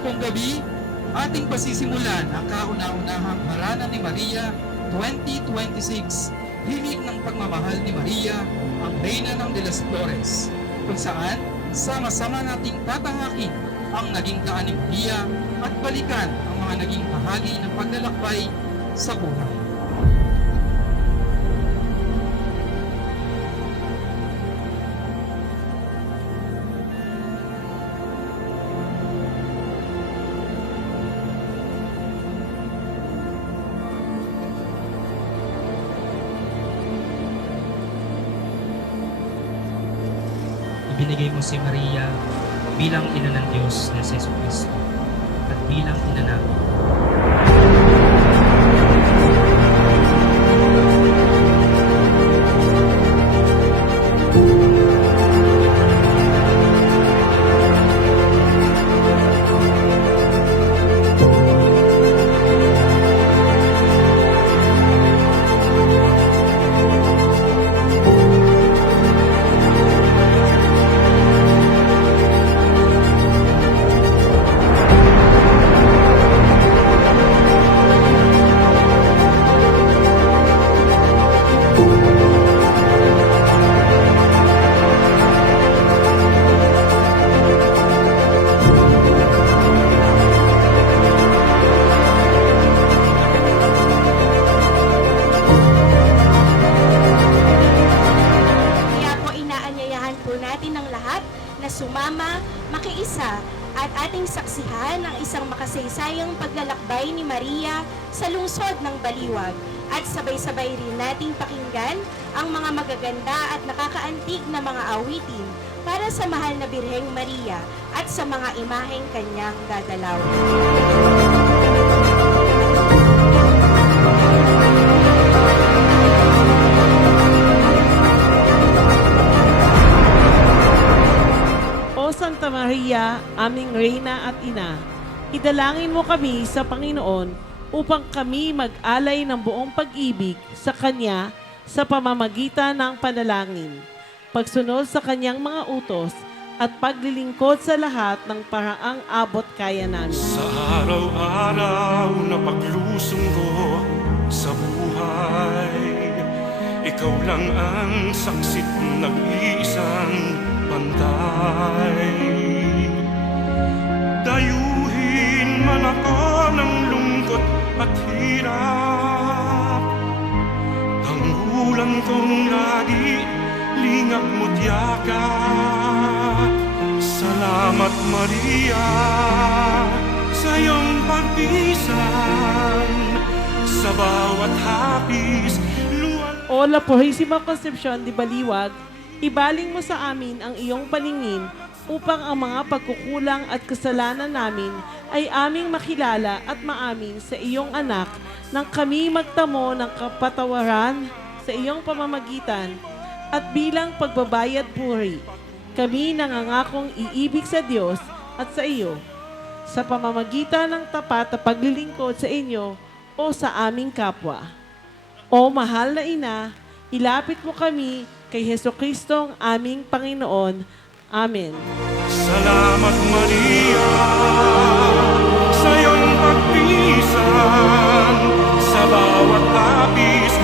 10 gabi, ating pasisimulan ang kauna-unahang harana ni Maria 2026, himig ng pagmamahal ni Maria, ang Reyna ng de las Flores, kung saan sama-sama nating tatanghakin ang naging daan ni Maria at balikan ang mga naging bahagi ng paglalakbay sa buhay. Ibinigay mo si Maria bilang ina ng Diyos na si Jesucristo at bilang ina namin. Sumama, makiisa at ating saksihan ang isang makasaysayang paglalakbay ni Maria sa lungsod ng Baliwag at sabay-sabay rin nating pakinggan ang mga magaganda at nakakaantig na mga awitin para sa mahal na Birheng Maria at sa mga imaheng kanyang dadalaw. Santa Maria, aming Reyna at Ina, idalangin mo kami sa Panginoon upang kami mag-alay ng buong pag-ibig sa Kanya sa pamamagitan ng panalangin, pagsunod sa Kanyang mga utos at paglilingkod sa lahat ng paraang abot kaya namin. Sa araw-araw na paglusong ko sa buhay, ikaw lang ang saksit ng isang pantay. Dayuhin man ako ng lungkot at hirap, tanggulan kong lagi, lingap mo't yakap. Salamat Maria sa iyong pagpisan, sa bawat hapis. O La Purísima Concepcion de Baliwag, ibaling mo sa amin ang iyong paningin upang ang mga pagkukulang at kasalanan namin ay aming makilala at maamin sa iyong anak nang kami magtamo ng kapatawaran sa iyong pamamagitan at bilang pagbabayad puri. Kami nangangakong iibig sa Diyos at sa iyo sa pamamagitan ng tapat na paglilingkod sa inyo o sa aming kapwa. O mahal na Ina, ilapit mo kami kay Jesucristo ang aming Panginoon. Amen. Salamat Maria sa iyong pagpisan, sa bawat hapis